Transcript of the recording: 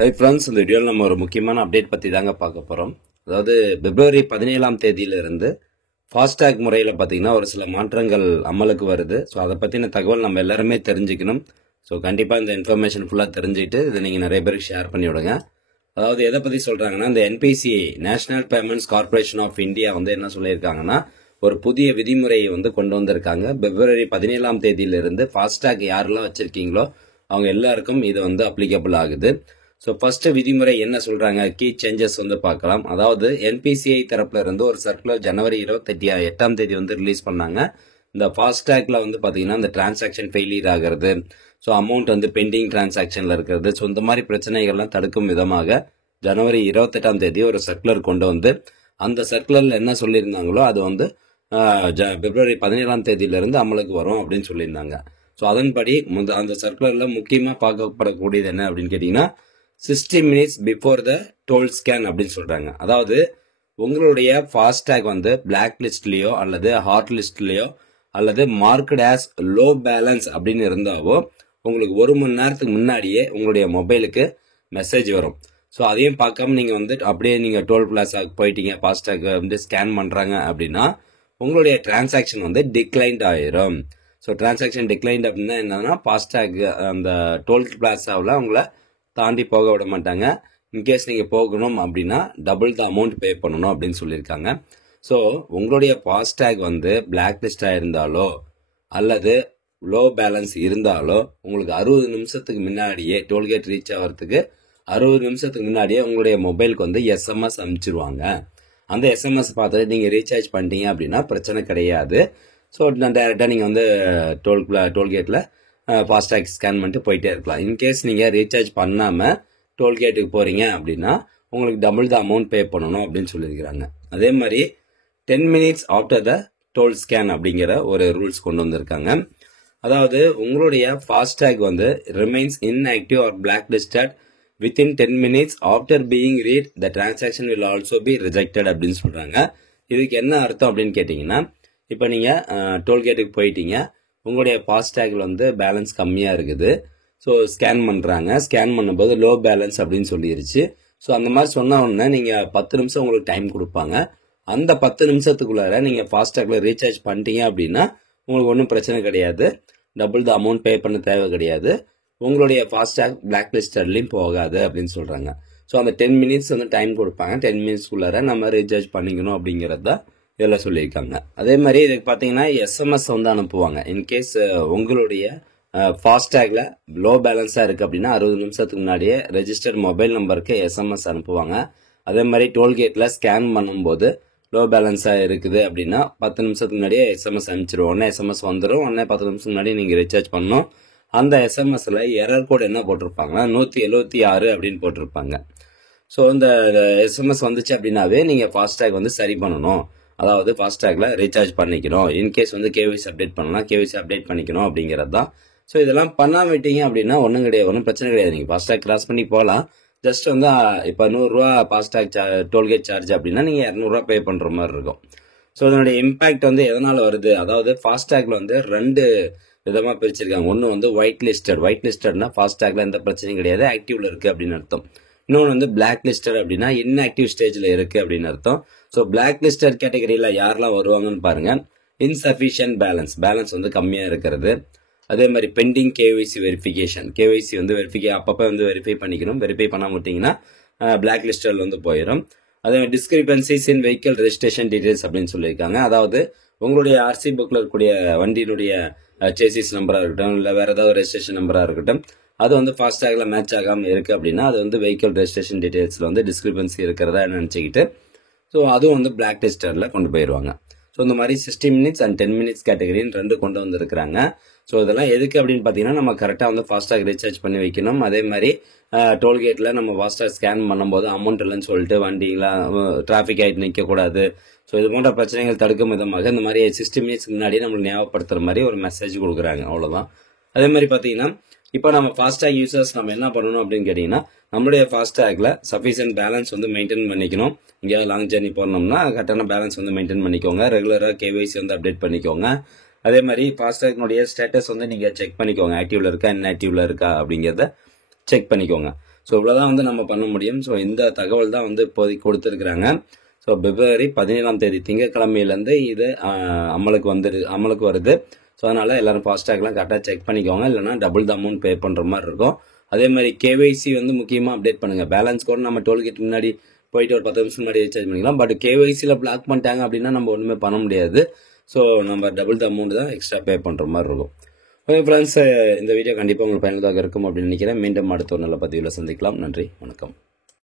Hi friends, இந்த வீடியோவில் நம்ம ஒரு முக்கியமான அப்டேட் பற்றி தாங்க பார்க்க போகிறோம். அதாவது பிப்ரவரி 17ஆம் தேதியிலிருந்து ஃபாஸ்டேக் முறையில் பார்த்தீங்கன்னா ஒரு சில மாற்றங்கள் அமலுக்கு வருது. ஸோ அதை பற்றின தகவல் நம்ம எல்லாருமே தெரிஞ்சுக்கணும். ஸோ கண்டிப்பாக இந்த இன்ஃபர்மேஷன் ஃபுல்லாக தெரிஞ்சுக்கிட்டு இதை நீங்கள் நிறைய பேருக்கு ஷேர் பண்ணி விடுங்க. அதாவது எதை பற்றி சொல்கிறாங்கன்னா, இந்த NPCI national payments corporation of India வந்து என்ன சொல்லியிருக்காங்கன்னா, ஒரு புதிய விதிமுறையை வந்து கொண்டு வந்திருக்காங்க. பிப்ரவரி 17ஆம் தேதியிலிருந்து ஃபாஸ்டேக் யாரெல்லாம் வச்சுருக்கீங்களோ அவங்க எல்லாருக்கும் இது வந்து அப்ளிகபிள் ஆகுது. ஸோ ஃபர்ஸ்ட் விதிமுறை என்ன சொல்றாங்க, கீ சேஞ்சஸ் வந்து பார்க்கலாம். அதாவது என்பிசிஐ தரப்புல இருந்து ஒரு சர்க்குலர் ஜனவரி 28ஆம் தேதி வந்து ரிலீஸ் பண்ணாங்க. இந்த ஃபாஸ்டேக்ல வந்து பாத்தீங்கன்னா இந்த டிரான்சாக்ஷன் ஃபெயிலியர் ஆகிறது, ஸோ அமௌண்ட் வந்து பெண்டிங் டிரான்சாக்ஷன்ல இருக்கிறது, ஸோ இந்த மாதிரி பிரச்சனைகள்லாம் தடுக்கும் விதமாக ஜனவரி 28ஆம் தேதி ஒரு சர்க்குலர் கொண்டு வந்து அந்த சர்க்குலர்ல என்ன சொல்லியிருந்தாங்களோ அது வந்து பிப்ரவரி 17ஆம் தேதியிலிருந்து அமலுக்கு வரும் அப்படின்னு சொல்லியிருந்தாங்க. ஸோ அதன்படி அந்த சர்க்குலர்ல முக்கியமா பார்க்கப்படக்கூடியது என்ன அப்படின்னு கேட்டீங்கன்னா, 60 minutes before the toll scan அப்படின்னு சொல்றாங்க. அதாவது உங்களுடைய ஃபாஸ்டேக் வந்து பிளாக் லிஸ்ட்லயோ அல்லது ஹாட் லிஸ்ட்லயோ அல்லது மார்க்ட் ஆஸ் லோ பேலன்ஸ் அப்படின்னு இருந்தாவோ உங்களுக்கு 1 மணி நேரத்துக்கு முன்னாடியே உங்களுடைய மொபைலுக்கு மெசேஜ் வரும். ஸோ அதையும் பார்க்காம நீங்க வந்து அப்படியே நீங்க டோல் பிளாஸாக்கு போயிட்டீங்க, ஃபாஸ்டேக் வந்து ஸ்கேன் பண்றாங்க அப்படின்னா உங்களுடைய டிரான்சாக்ஷன் வந்து டிக்ளைன்ட் ஆயிரும். ஸோ டிரான்சாக்ஷன் டிக்ளைன்ட் அப்படின்னா என்னன்னா, ஃபாஸ்டேக் அந்த டோல் பிளாஸாவில் உங்களை தாண்டி போக விட மாட்டாங்க. இன்கேஸ் நீங்க போகணும் அப்படின்னா டபுள் த அமௌண்ட் பே பண்ணணும் அப்படின்னு சொல்லியிருக்காங்க. ஸோ உங்களுடைய ஃபாஸ்டேக் வந்து பிளாக் லிஸ்டா இருந்தாலோ அல்லது லோ பேலன்ஸ் இருந்தாலோ உங்களுக்கு 60 நிமிஷத்துக்கு முன்னாடியே டோல்கேட் ரீச் ஆகிறதுக்கு 60 நிமிஷத்துக்கு முன்னாடியே உங்களுடைய மொபைலுக்கு வந்து எஸ்எம்எஸ் அனுப்பிச்சிருவாங்க. அந்த எஸ்எம்எஸ் பார்த்துட்டு நீங்க ரீசார்ஜ் பண்ணிட்டீங்க அப்படின்னா பிரச்சனை கிடையாது. ஸோ டைரக்டா நீங்க வந்து டோல்கேட்ல ஃபாஸ்டேக் ஸ்கேன் பண்ணிட்டு போயிட்டே இருக்கலாம். இன்கேஸ் நீங்க ரீசார்ஜ் பண்ணாம டோல்கேட்டுக்கு போறீங்க அப்படின்னா உங்களுக்கு டபுள் த அமௌண்ட் பே பண்ணணும் அப்படின்னு சொல்லியிருக்கிறாங்க. அதே மாதிரி 10 minutes after the toll scan அப்படிங்கிற ஒரு ரூல்ஸ் கொண்டு வந்திருக்காங்க. அதாவது உங்களுடைய ஃபாஸ்டேக் வந்து remains inactive or black listed within 10 minutes after being read the transaction will also be rejected அப்படின்னு சொல்றாங்க. இதுக்கு என்ன அர்த்தம் அப்படின்னு கேட்டீங்கன்னா, இப்போ நீங்க டோல்கேட்டுக்கு போயிட்டீங்க, உங்களுடைய ஃபாஸ்டேக்ல வந்து பேலன்ஸ் கம்மியா இருக்குது. ஸோ ஸ்கேன் பண்றாங்க, ஸ்கேன் பண்ணும்போது லோ பேலன்ஸ் அப்படின்னு சொல்லிருச்சு. ஸோ அந்த மாதிரி சொன்ன உடனே நீங்க 10 நிமிஷம் உங்களுக்கு டைம் கொடுப்பாங்க. அந்த 10 நிமிஷத்துக்குள்ளார நீங்க ஃபாஸ்டேக்ல ரீசார்ஜ் பண்ணிட்டீங்க அப்படின்னா உங்களுக்கு ஒன்றும் பிரச்சனை கிடையாது. டபுள் த அமௌண்ட் பே பண்ண தேவை கிடையாது. உங்களுடைய ஃபாஸ்டேக் பிளாக் லிஸ்டட்லயும் போகாது அப்படின்னு சொல்றாங்க. ஸோ அந்த 10 minutes வந்து டைம் கொடுப்பாங்க. 10 minutesக்குள்ளார நம்ம ரீசார்ஜ் பண்ணிக்கணும் அப்படிங்கறது தான் இதெல்லாம் சொல்லியிருக்காங்க. அதே மாதிரி இதுக்கு பார்த்தீங்கன்னா எஸ்எம்எஸ் வந்து அனுப்புவாங்க. இன்கேஸ் உங்களுடைய ஃபாஸ்டேக்ல லோ பேலன்ஸா இருக்கு அப்படின்னா 60 நிமிஷத்துக்கு முன்னாடியே ரெஜிஸ்டர்ட் மொபைல் நம்பருக்கு எஸ்எம்எஸ் அனுப்புவாங்க. அதே மாதிரி டோல்கேட்ல ஸ்கேன் பண்ணும்போது லோ பேலன்ஸா இருக்குது அப்படின்னா 10 நிமிஷத்துக்கு முன்னாடியே எஸ்எம்எஸ் அனுப்பிச்சிருவோம். உடனே எஸ்எம்எஸ் வந்துடும். உடனே 10 நிமிஷம் முன்னாடி நீங்க ரீசார்ஜ் பண்ணணும். அந்த எஸ்எம்எஸ்ல எரர் கோட் என்ன போட்டிருப்பாங்கன்னா 176 அப்படின்னு போட்டிருப்பாங்க. ஸோ இந்த எஸ்எம்எஸ் வந்துச்சு அப்படின்னாவே நீங்க ஃபாஸ்டேக் வந்து சரி பண்ணணும். அதாவது ஃபாஸ்டேக்ல ரீசார்ஜ் பண்ணிக்கணும். இன்கேஸ் வந்து கேவிசி அப்டேட் பண்ணலாம், கேவிசி அப்டேட் பண்ணிக்கணும் அப்படிங்கிறது தான். ஸோ இதெல்லாம் பண்ணாம விட்டீங்க அப்படின்னா ஒன்றும் கிடையாது, ஒன்றும் பிரச்சனை கிடையாது. நீங்க ஃபாஸ்டேக் கிராஸ் பண்ணி போகலாம். ஜஸ்ட் வந்து இப்போ 100 ரூபா ஃபாஸ்டேக் டோல்கேட் சார்ஜ் அப்படின்னா நீங்க 200 ரூபா பே பண்ற மாதிரி இருக்கும். ஸோ இதனுடைய இம்பாக்ட் வந்து எதனால வருது, அதாவது ஃபாஸ்டேக்ல வந்து 2 விதமா பிரிச்சிருக்காங்க. ஒன்று வந்து ஒயிட் லிஸ்டட்னா ஃபாஸ்டேக்ல எந்த பிரச்சனையும் கிடையாது, ஆக்டிவ்ல இருக்கு அப்படின்னு அர்த்தம். இன்னொன்று வந்து பிளாக் லிஸ்டட் அப்படின்னா இன்ஆக்டிவ் ஸ்டேஜ்ல இருக்கு அப்படின்னு அர்த்தம். ஸோ பிளாக் லிஸ்டட் கேட்டகரியில யாரெல்லாம் வருவாங்கன்னு பாருங்க. இன்சஃபிஷியன்ட் பேலன்ஸ் வந்து கம்மியா இருக்கிறது. அதே மாதிரி பெண்டிங் கேவிசி வெரிஃபிகேஷன், கேவிசி வந்து அப்பப்போ வந்து வெரிஃபை பண்ணிக்கணும். வெரிஃபை பண்ணாம விட்டீங்கன்னா பிளாக் லிஸ்டர்ல வந்து போயிடும். அதே மாதிரி டிஸ்கிரிபன்சிஸ் இன் வெஹிக்கிள் ரெஜிஸ்ட்ரேஷன் டீடைல்ஸ் அப்படின்னு சொல்லியிருக்காங்க. அதாவது உங்களுடைய ஆர்சி புக்ல இருக்கக்கூடிய வண்டியினுடைய சேசிஸ் நம்பரா இருக்கட்டும், இல்லை வேற ஏதாவது ரெஜிஸ்ட்ரேஷன் நம்பரா இருக்கட்டும், அது வந்து ஃபாஸ்டேக்ல மேட்ச் ஆகாம இருக்கு அப்படின்னா அது வந்து வெஹிக்கிள் ரெஜிஸ்ட்ரேஷன் டீடைல்ஸ்ல வந்து டிஸ்கிரிபன்சி இருக்கிறதா நினைச்சுக்கிட்டு ஸோ அதுவும் வந்து பிளாக் லிஸ்டர்ல கொண்டு போயிடுவாங்க. ஸோ இந்த மாதிரி 60 minutes அண்ட் 10 minutes கேட்டகரின்னு 2 கொண்டு வந்திருக்கிறாங்க. ஸோ இதெல்லாம் எதுக்கு அப்படின்னு பார்த்தீங்கன்னா, நம்ம கரெக்டாக வந்து ஃபாஸ்டாக் ரீசார்ஜ் பண்ணி வைக்கணும். அதே மாதிரி டோல்கேட்டில் நம்ம ஃபாஸ்டாக் ஸ்கேன் பண்ணும்போது அமௌண்ட் இல்லைன்னு சொல்லிட்டு வண்டிலாம் டிராஃபிக் ஆகிட்டு நிற்கக்கூடாது. ஸோ இது போன்ற பிரச்சனைகள் தடுக்கும் விதமாக இந்த மாதிரி 60 minutes முன்னாடியே நம்மளுக்கு ஞாபகப்படுத்துற மாதிரி ஒரு மெசேஜ் கொடுக்குறாங்க, அவ்வளோதான். அதே மாதிரி பார்த்தீங்கன்னா இப்போ நம்ம ஃபாஸ்டாக் யூசர்ஸ் நம்ம என்ன பண்ணணும் அப்படின்னு கேட்டிங்கன்னா, நம்மளுடைய ஃபாஸ்டாக்ல சஃபிஷியன்ட் பேலன்ஸ் வந்து மெயின்டைன் பண்ணிக்கணும். எங்கேயாவது லாங் ஜர்னி போனோம்னா கரெக்டான பேலன்ஸ் வந்து மெயின்டைன் பண்ணிக்கோங்க. ரெகுலராக கேவைசி வந்து அப்டேட் பண்ணிக்கோங்க. அதே மாதிரி ஃபாஸ்டாக்னுடைய ஸ்டேட்டஸ் வந்து நீங்கள் செக் பண்ணிக்கோங்க, ஆக்டிவ்ல இருக்கா இன்ஆக்டிவ்ல இருக்கா அப்படிங்கிறத செக் பண்ணிக்கோங்க. ஸோ இவ்வளோதான் வந்து நம்ம பண்ண முடியும். ஸோ இந்த தகவல் தான் வந்து இப்போதைக்கு கொடுத்துருக்குறாங்க. ஸோ பிப்ரவரி 17ஆம் தேதி திங்கட்கிழமையிலேருந்து இது அமலுக்கு வருது. ஸோ அதனால் எல்லோரும் ஃபாஸ்டேக்லாம் கரெக்டாக செக் பண்ணிக்கோங்க, இல்லைனா டபுள் த அமௌண்ட் பே பண்ணுற மாதிரி இருக்கும். அதே மாதிரி கேஒய்சி வந்து முக்கியமாக அப்டேட் பண்ணுங்கள். பேலன்ஸ் கூட நம்ம டோல்கேட் முன்னாடி போயிட்டு ஒரு 10 நிமிஷம் முன்னாடி ரீசார்ஜ் பண்ணிக்கலாம். பட் கேஒய்சியில் பிளாக் பண்ணிட்டாங்க அப்படின்னா நம்ம ஒன்றுமே பண்ண முடியாது. ஸோ நம்ம டபுள் த அமௌண்ட் தான் எக்ஸ்ட்ரா பே பண்ணுற மாதிரி இருக்கும். ஓகே ஃப்ரெண்ட்ஸ், இந்த வீடியோ கண்டிப்பாக உங்களுக்கு பயனுள்ளதாக இருக்கும் அப்படின்னு நினைக்கிறேன். மீண்டும் அடுத்த ஒரு நல்ல பதிவில் சந்திக்கலாம். நன்றி, வணக்கம்.